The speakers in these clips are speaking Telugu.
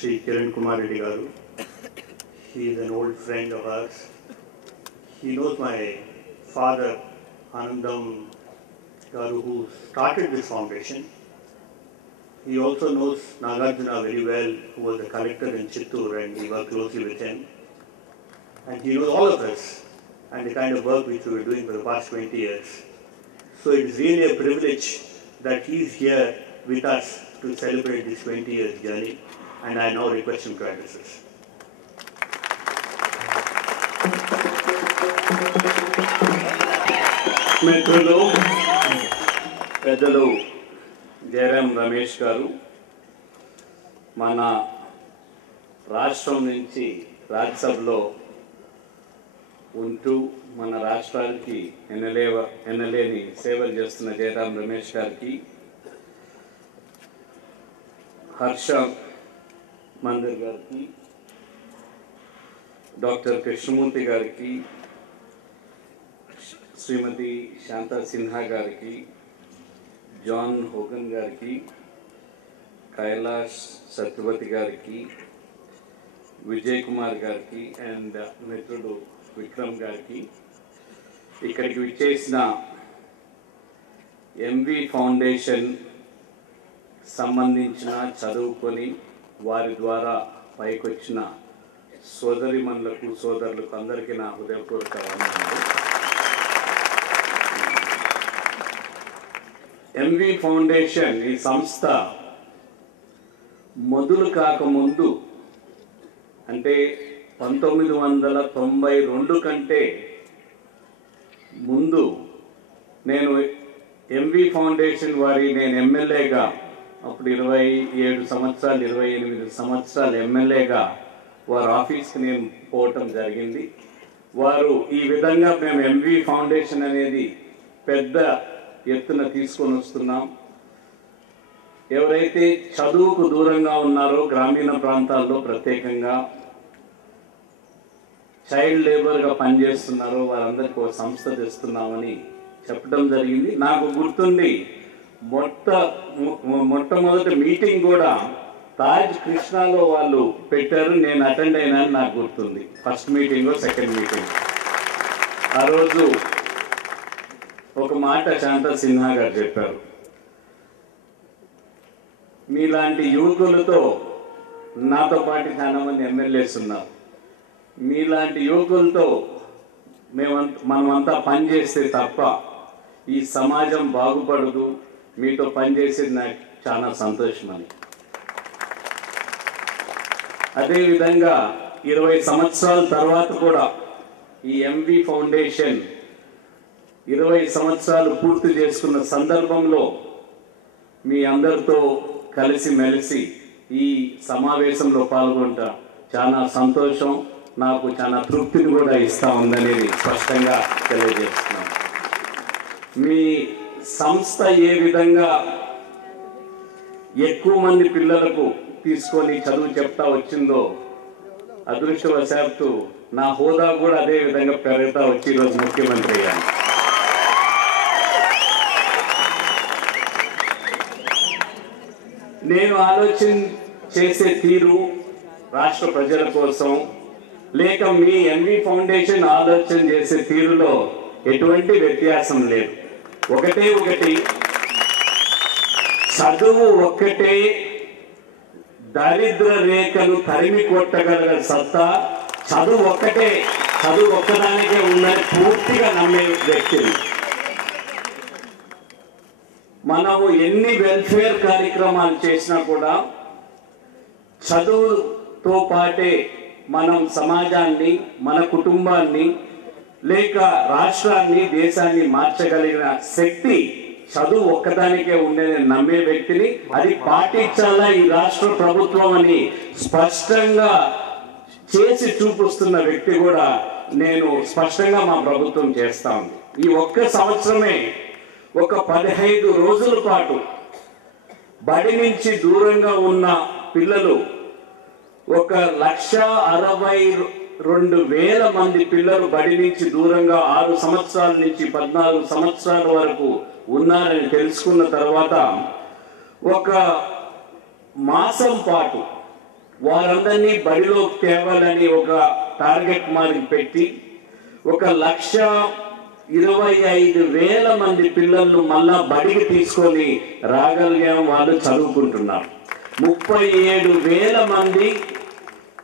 Sri Kiran Kumar Reddy Garu. He is an old friend of ours. He knows my father, Anandam Garu, who started this foundation. He also knows Nagarjuna very well, who was the collector in Chittoor, and we work closely with him. And he knows all of us and the kind of work which we were doing for the past 20 years. So it is really a privilege that he is here with us to celebrate this 20 years journey. And I now request him to address us. మిత్రులు పెద్దలు జయరాం రమేష్ గారు మన రాష్ట్రం నుంచి రాజ్యసభలో ఉంటూ మన రాష్ట్రానికి ఎమ్మెల్యేని సేవలు చేస్తున్న జయరాం రమేష్ గారికి, హర్ష మందిర్ గారికి, డాక్టర్ కృష్ణమూర్తి గారికి, శ్రీమతి శాంతా సిన్హా గారికి, జాన్ హోగన్ గారికి, కైలాష్ సత్యవతి గారికి, విజయ్ కుమార్ గారికి అండ్ మిత్రుడు విక్రమ్ గారికి, ఇక్కడికి విచ్చేసిన ఎంవి ఫౌండేషన్ సంబంధించిన చదువుకొని వారి ద్వారా పైకొచ్చిన సోదరిమణులకు సోదరులకు అందరికీ నా హృదయపూర్వక వందనాలు. ఎంవి ఫౌండేషన్ ఈ సంస్థ మొదలు కాకముందు, అంటే 1992 కంటే ముందు నేను ఎంవి ఫౌండేషన్ నేను ఎమ్మెల్యేగా, అప్పుడు 27 సంవత్సరాలు 28 సంవత్సరాలు ఎమ్మెల్యేగా వారి ఆఫీస్కి నేను పోవటం జరిగింది. వారు ఈ విధంగా మేము ఎంవి ఫౌండేషన్ అనేది పెద్ద ఎత్తున తీసుకొని వస్తున్నాం. ఎవరైతే చదువుకు దూరంగా ఉన్నారో గ్రామీణ ప్రాంతాల్లో ప్రత్యేకంగా చైల్డ్ లేబర్గా పనిచేస్తున్నారో వారందరికీ ఒక సంస్థ తెస్తున్నామని చెప్పడం జరిగింది. నాకు గుర్తుండి మొట్టమొదటి మీటింగ్ కూడా తాజ్ కృష్ణాలో వాళ్ళు పెట్టారు, నేను అటెండ్ అయినాను నాకు గుర్తుంది. First meeting second meeting. ఆ రోజు ఒక మాట శాంతా సిన్హా గారు చెప్పారు, మీలాంటి యువకులతో నాతో పాటు చాలా మంది ఎమ్మెల్యేస్ ఉన్నారు, మీలాంటి యువకులతో మనమంతా పనిచేస్తే తప్ప ఈ సమాజం బాగుపడదు, మీతో పనిచేసేది నాకు చాలా సంతోషమని. అదేవిధంగా 20 సంవత్సరాల తర్వాత కూడా ఈ ఎంవి ఫౌండేషన్ 20 సంవత్సరాలు పూర్తి చేసుకున్న సందర్భంలో మీ అందరితో కలిసిమెలిసి ఈ సమావేశంలో పాల్గొంటా చాలా సంతోషం, నాకు చాలా తృప్తిని కూడా ఇస్తా ఉందనేది స్పష్టంగా తెలియజేస్తున్నాను. మీ సంస్థ ఏ విధంగా ఎక్కువ మంది పిల్లలకు తీసుకొని చదువు చెప్తా వచ్చిందో, అదృష్టవశాత్తు నా హోదా కూడా అదే విధంగా పెరుగుతా వచ్చి ఈరోజు ముఖ్యమంత్రి అయ్యాను. నేను ఆలోచన చేసే తీరు రాష్ట్ర ప్రజల కోసం, లేక మీ ఎంవి ఫౌండేషన్ ఆలోచన చేసే తీరులో ఎటువంటి వ్యత్యాసం లేదు. ఒకటి చదువు ఒక్కటే దరిద్ర రేఖను తరిమి కొట్టగల సత్తా చదువు ఒక్కదానికే ఉందని పూర్తిగా నమ్మే వ్యక్తిని. మనము ఎన్ని వెల్ఫేర్ కార్యక్రమాలు చేసినా కూడా చదువుతో పాటే మనం సమాజాన్ని, మన కుటుంబాన్ని, లేక రాష్ట్రాన్ని, దేశాన్ని మార్చగలిగిన శక్తి చదువు ఒక్కదానికే ఉండేదని నమ్మే వ్యక్తిని. అది పాటించాలా ఈ రాష్ట్ర ప్రభుత్వం అని స్పష్టంగా చేసి చూపిస్తున్న వ్యక్తి కూడా నేను స్పష్టంగా మా ప్రభుత్వం చేస్తా ఉంది. ఈ ఒక్క సంవత్సరమే ఒక 15 రోజుల పాటు బడి నుంచి దూరంగా ఉన్న పిల్లలు 1,62,000 మంది పిల్లలు బడి నుంచి దూరంగా 6 సంవత్సరాల నుంచి 14 సంవత్సరాల వరకు ఉన్నారని తెలుసుకున్న తర్వాత ఒక మాసం పాటు వారందరినీ బడిలో తేవాలని ఒక టార్గెట్ మార్క్ పెట్టి 1,25,000 మంది పిల్లలను మళ్ళా బడికి తీసుకొని రాగలిగాం. వాళ్ళు చదువుకుంటున్నారు. 37,000 మంది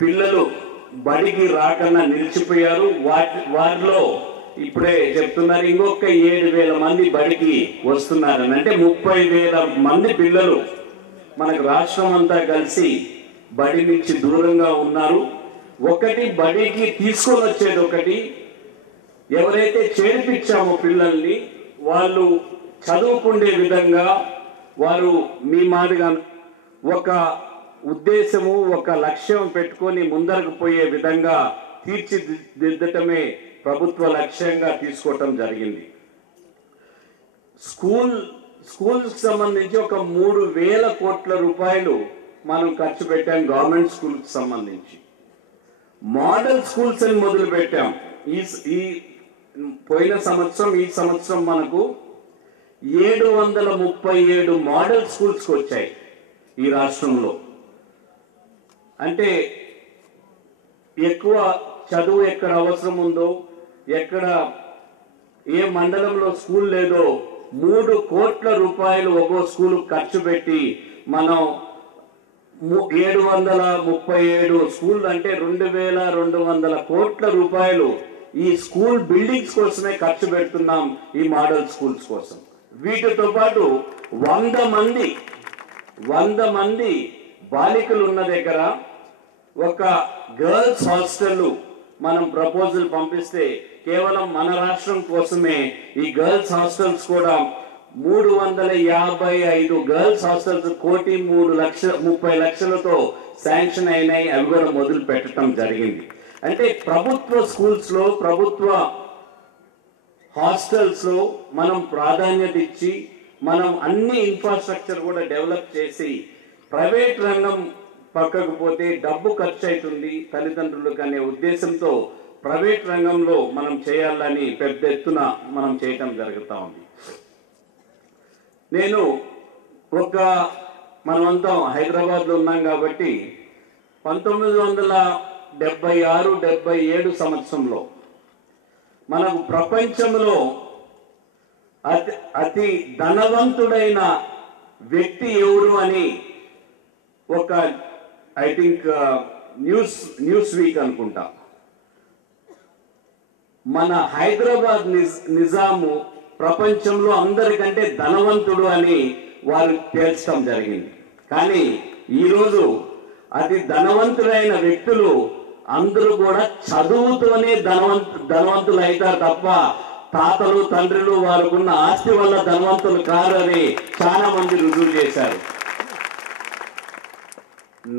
పిల్లలు బడికి రాకన్నా నిలిచిపోయారు. వారిలో ఇప్పుడే చెప్తున్నారు ఇంకొక 7,000 మంది బడికి వస్తున్నారని. అంటే 30,000 మంది పిల్లలు మనకు రాష్ట్రం అంతా కలిసి బడి నుంచి దూరంగా ఉన్నారు. ఒకటి బడికి తీసుకొని వచ్చేది ఒకటి, ఎవరైతే చేర్పించామో పిల్లల్ని వాళ్ళు చదువుకునే విధంగా వారు మీ మాదిరిగా ఒక ఉద్దేశము ఒక లక్ష్యం పెట్టుకొని ముందరకు పోయే విధంగా తీర్చిదిద్దటమే ప్రభుత్వ లక్ష్యంగా తీసుకోవటం జరిగింది. స్కూల్కి సంబంధించి ఒక 3,000 కోట్ల రూపాయలు మనం ఖర్చు పెట్టాం. గవర్నమెంట్ స్కూల్కి సంబంధించి మోడల్ స్కూల్స్ అని మొదలు పెట్టాం. ఈ పోయిన సంవత్సరం ఈ సంవత్సరం మనకు 737 మోడల్ స్కూల్స్కి వచ్చాయి ఈ రాష్ట్రంలో. అంటే ఎక్కువ చదువు ఎక్కడ అవసరం ఉందో, ఎక్కడ ఏ మండలంలో స్కూల్ లేదో 3 కోట్ల రూపాయలు ఒక్కో స్కూల్ ఖర్చు పెట్టి మనం 737 స్కూల్ అంటే 2,200 కోట్ల రూపాయలు ఈ స్కూల్ బిల్డింగ్స్ కోసమే ఖర్చు పెడుతున్నాం, ఈ మోడల్ స్కూల్స్ కోసం. వీటితో పాటు 100 మంది బాలికలు ఉన్న దగ్గర ఒక గర్ల్స్ హాస్టల్ మనం ప్రపోజల్ పంపిస్తే కేవలం మన రాష్ట్రం కోసమే ఈ గర్ల్స్ హాస్టల్స్ కూడా 355 గర్ల్స్ హాస్టల్స్ 1,30,00,000తో శాంక్షన్ అయినాయి. అవి కూడా మొదలు పెట్టడం జరిగింది. అంటే ప్రభుత్వ స్కూల్స్ లో ప్రభుత్వ హాస్టల్స్ లో మనం ప్రాధాన్యత ఇచ్చి మనం అన్ని ఇన్ఫ్రాస్ట్రక్చర్ కూడా డెవలప్ చేసి, ప్రైవేట్ రంగం పక్కకు పోతే డబ్బు ఖర్చు అవుతుంది తల్లిదండ్రులకు అనే ఉద్దేశంతో ప్రైవేట్ రంగంలో మనం చేయాలని పెద్ద ఎత్తున మనం చేయటం జరుగుతూ ఉంది. నేను మనమంతా హైదరాబాద్లో ఉన్నాం కాబట్టి 1976-77 సంవత్సరంలో మనకు ప్రపంచంలో అతి ధనవంతుడైన వ్యక్తి ఎవరు అని ఒక ఐ థింక్ న్యూస్ వీక్ అనుకుంటా మన హైదరాబాద్ నిజాము ప్రపంచంలో అందరికంటే ధనవంతుడు అని వారు తేల్చడం జరిగింది. కానీ ఈరోజు అతి ధనవంతులైన వ్యక్తులు అందరూ కూడా చదువుతోనే ధనవంతులు అవుతారు తప్ప తాతలు తండ్రులు వారికున్న ఆస్తి వల్ల ధనవంతులు కారని చాలా మంది రుజువు చేశారు.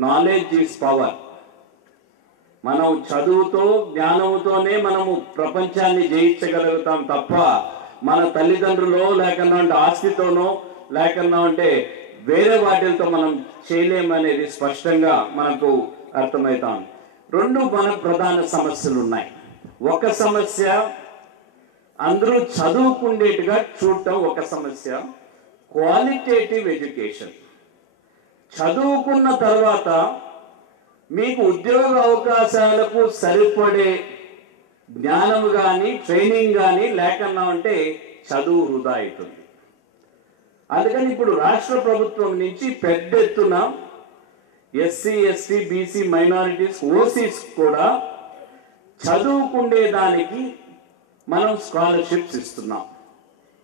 Knowledge is power. మనం చదువుతో జ్ఞానంతోనే మనము ప్రపంచాన్ని జయించగలుగుతాం తప్ప మన తల్లిదండ్రులు లేకన్నా ఆస్తితోనో లేకన్నా అంటే వేరే వాటితో మనం చేయలేమనేది స్పష్టంగా మనకు అర్థమవుతాం. 2 మన ప్రధాన సమస్యలు ఉన్నాయి. ఒక సమస్య అందరూ చదువుకునేట్టుగా చూడటం ఒక సమస్య. క్వాలిటేటివ్ ఎడ్యుకేషన్, చదువుకున్న తర్వాత మీకు ఉద్యోగ అవకాశాలకు సరిపడే జ్ఞానం కానీ ట్రైనింగ్ కానీ లేకన్నా అంటే చదువు వృధా అవుతుంది. అందుకని ఇప్పుడు రాష్ట్ర ప్రభుత్వం నుంచి పెద్ద ఎత్తున SC ST BC minorities OCs కూడా చదువుకునేదానికి మనం స్కాలర్షిప్స్ ఇస్తున్నాం.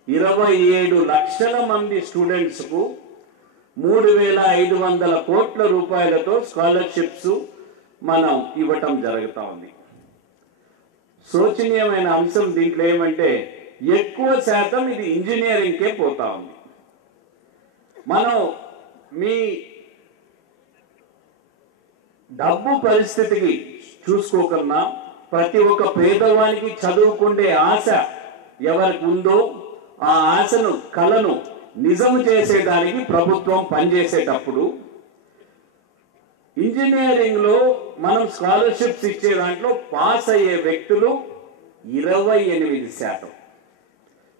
27 లక్షల మంది స్టూడెంట్స్కు 3,500 కోట్ల రూపాయలతో స్కాలర్షిప్స్ మనం ఇవ్వటం జరుగుతూ ఉంది. శోచనీయమైన అంశం దీంట్లో ఏమంటే ఎక్కువ శాతం ఇది ఇంజనీరింగ్కే పోతా ఉంది. మనం మీ డబ్బు పరిస్థితికి చూసుకోకన్నా ప్రతి ఒక్క పేదవానికి చదువుకునే ఆశ ఎవరికి ఉందో ఆ ఆశను కలను నిజం చేసేదానికి ప్రభుత్వం పనిచేసేటప్పుడు ఇంజనీరింగ్లో మనం స్కాలర్షిప్స్ ఇచ్చే దాంట్లో పాస్ అయ్యే వ్యక్తులు 28%.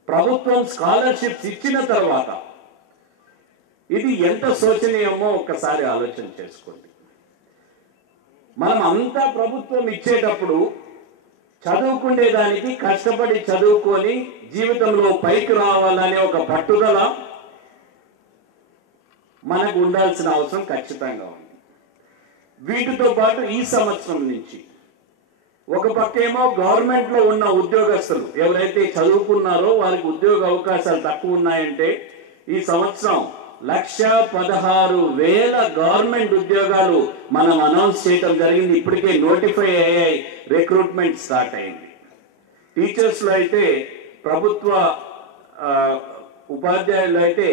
ప్రభుత్వం స్కాలర్షిప్స్ ఇచ్చిన తర్వాత ఇది ఎంత శోచనీయమో ఒక్కసారి ఆలోచన చేసుకోండి. మనం అంతా ప్రభుత్వం ఇచ్చేటప్పుడు చదువుకునేదానికి కష్టపడి చదువుకొని జీవితంలో పైకి రావాలనే ఒక పట్టుదల మనకు ఉండాల్సిన అవసరం ఖచ్చితంగా ఉంది. వీటితో పాటు ఈ సంవత్సరం నుంచి ఒక పక్కేమో గవర్నమెంట్లో ఉన్న ఉద్యోగస్తులు ఎవరైతే చదువుకున్నారో వారికి ఉద్యోగ అవకాశాలు తక్కువ ఉన్నాయంటే ఈ సంవత్సరం 1,16,000 గవర్నమెంట్ ఉద్యోగాలు మనం అనౌన్స్ చేయడం జరిగింది. ఇప్పటికే నోటిఫై అయ్యాయి, రిక్రూట్మెంట్ స్టార్ట్ అయింది. టీచర్స్లో అయితే ప్రభుత్వ ఉపాధ్యాయులు అయితే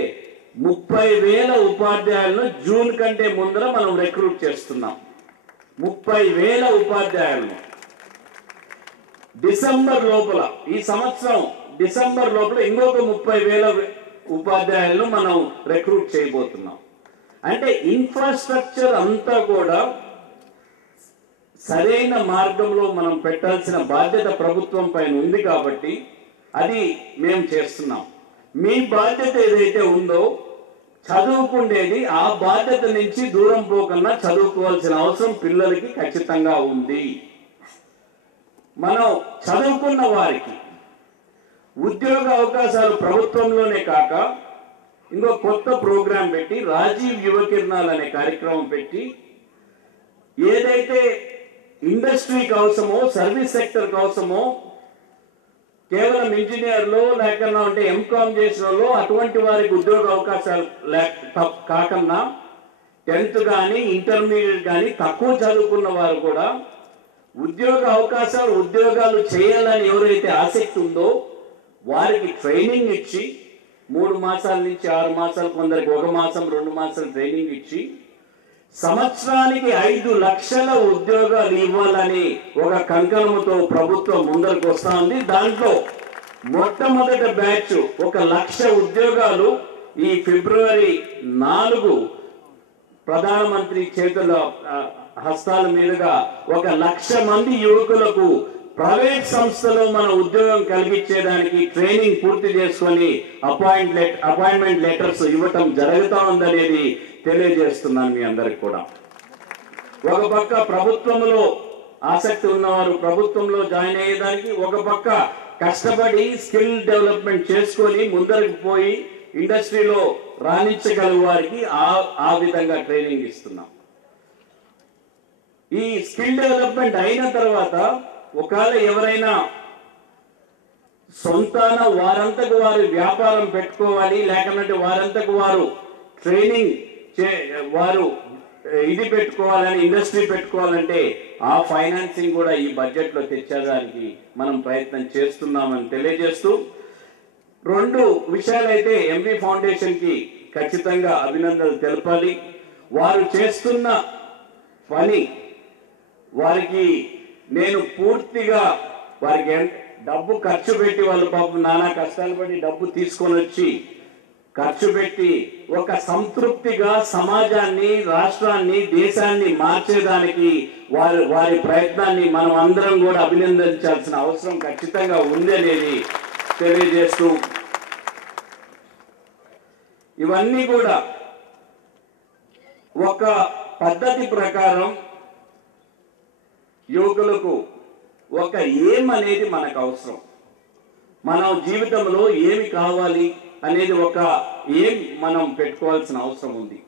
30,000 ఉపాధ్యాయులను జూన్ కంటే ముందర మనం రిక్రూట్ చేస్తున్నాం. 30,000 ఉపాధ్యాయులను డిసెంబర్ లోపల, ఈ సంవత్సరం డిసెంబర్ లోపల ఇంకొక 30,000 ఉపాధ్యాయులను మనం రిక్రూట్ చేయబోతున్నాం. అంటే ఇన్ఫ్రాస్ట్రక్చర్ అంతా కూడా సరైన మార్గంలో మనం పెట్టాల్సిన బాధ్యత ప్రభుత్వం పైన ఉంది కాబట్టి అది మేము చేస్తున్నాం. మీ బాధ్యత ఏదైతే ఉందో చదువుకునేది ఆ బాధ్యత నుంచి దూరం పోకుండా చదువుకోవాల్సిన అవసరం పిల్లలకి ఖచ్చితంగా ఉంది. మనం చదువుకున్న వారికి ఉద్యోగ అవకాశాలు ప్రభుత్వంలోనే కాక ఇంకో కొత్త ప్రోగ్రాం పెట్టి రాజీవ్ యువకిరణాలు అనే కార్యక్రమం పెట్టి ఏదైతే ఇండస్ట్రీకి అవసరమో సర్వీస్ సెక్టర్కి అవసరమో కేవలం ఇంజనీర్లు లేకుండా ఎంకామ్ చేసిన వాళ్ళు అటువంటి వారికి ఉద్యోగ అవకాశాలు కాకుండా 10th కానీ ఇంటర్మీడియట్ కానీ తక్కువ చదువుకున్న వారు కూడా ఉద్యోగాలు చేయాలని ఎవరైతే ఆసక్తి ఉందో వారికి ట్రైనింగ్ ఇచ్చి 3 మాసాల నుంచి 6 మాసాలు, కొందరికి 1 మాసం 2 మాసాలు ట్రైనింగ్ ఇచ్చి సంవత్సరానికి 5 లక్షల ఉద్యోగాలు ఇవ్వాలని ఒక కంకణంతో ప్రభుత్వం ముందరకు వస్తా ఉంది. దాంట్లో మొట్టమొదటి బ్యాచ్ 1,00,000 ఉద్యోగాలు ఈ ఫిబ్రవరి 4 ప్రధానమంత్రి చేతుల హస్తాల మీదుగా 1,00,000 మంది యువకులకు ప్రైవేట్ సంస్థలో మన ఉద్యోగం కలిగించేదానికి ట్రైనింగ్ పూర్తి చేసుకొని అపాయింట్మెంట్ లెటర్స్ ఇవ్వటం జరుగుతూ ఉందనేది తెలియజేస్తున్నాను మీ అందరికి కూడా. ఒక పక్క ప్రభుత్వంలో ఆసక్తి ఉన్నవారు ప్రభుత్వంలో జాయిన్ అయ్యేదానికి, ఒక పక్క కష్టపడి స్కిల్ డెవలప్మెంట్ చేసుకొని ముందరికి పోయి ఇండస్ట్రీలో రాణించగల వారికి ఆ విధంగా ట్రైనింగ్ ఇస్తున్నాం. ఈ స్కిల్ డెవలప్మెంట్ అయిన తర్వాత ఒకవేళ ఎవరైనా సొంతాన వారంతకు వారు వ్యాపారం పెట్టుకోవాలి, లేకపోతే వారంతకు వారు ట్రైనింగ్ వారు ఇది పెట్టుకోవాలని ఇండస్ట్రీ పెట్టుకోవాలంటే ఆ ఫైనాన్సింగ్ కూడా ఈ బడ్జెట్లో తెచ్చేదానికి మనం ప్రయత్నం చేస్తున్నామని తెలియజేస్తూ 2 విషయాలైతే ఎంవి ఫౌండేషన్కి ఖచ్చితంగా అభినందనలు తెలపాలి. వారు చేస్తున్న పని వారికి నేను పూర్తిగా వారికి డబ్బు ఖర్చు పెట్టి వాళ్ళు పాపం నానా కష్టాలు పడి డబ్బు తీసుకొని వచ్చి ఖర్చు పెట్టి ఒక సంతృప్తిగా సమాజాన్ని, రాష్ట్రాన్ని, దేశాన్ని మార్చేదానికి వారి ప్రయత్నాన్ని మనం అందరం కూడా అభినందించాల్సిన అవసరం ఖచ్చితంగా ఉంది అనేది తెలియజేస్తూ ఇవన్నీ కూడా ఒక పద్ధతి ప్రకారం యువకులకు ఒక ఏం అనేది మనకు అవసరం. మనం జీవితంలో ఏమి కావాలి అనేది ఒక ఏం మనం పెట్టుకోవాల్సిన అవసరం ఉంది.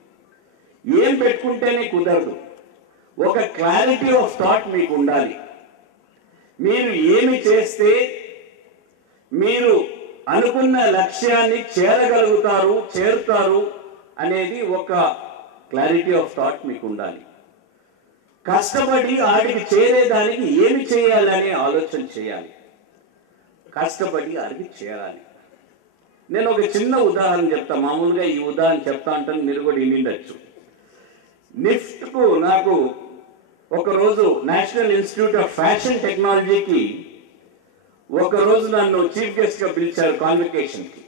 ఏం పెట్టుకుంటేనే కుదరదు, ఒక క్లారిటీ ఆఫ్ థాట్ మీకు ఉండాలి. మీరు ఏమి చేస్తే మీరు అనుకున్న లక్ష్యాన్ని చేరుతారు అనేది ఒక క్లారిటీ ఆఫ్ థాట్ మీకు ఉండాలి. కష్టపడి ఆడికి చేరేదానికి ఏమి చేయాలని ఆలోచన చేయాలి. కష్టపడి ఆడికి చేరాలి. నేను ఒక చిన్న ఉదాహరణ చెప్తా. మామూలుగా ఈ ఉదాహరణ చెప్తా అంటాను, మీరు కూడా వినిండొచ్చు. నిఫ్ట్కు నాకు ఒకరోజు నేషనల్ ఇన్స్టిట్యూట్ ఆఫ్ ఫ్యాషన్ టెక్నాలజీకి ఒకరోజు నన్ను చీఫ్ గెస్ట్గా పిలిచారు కాన్వకేషన్కి.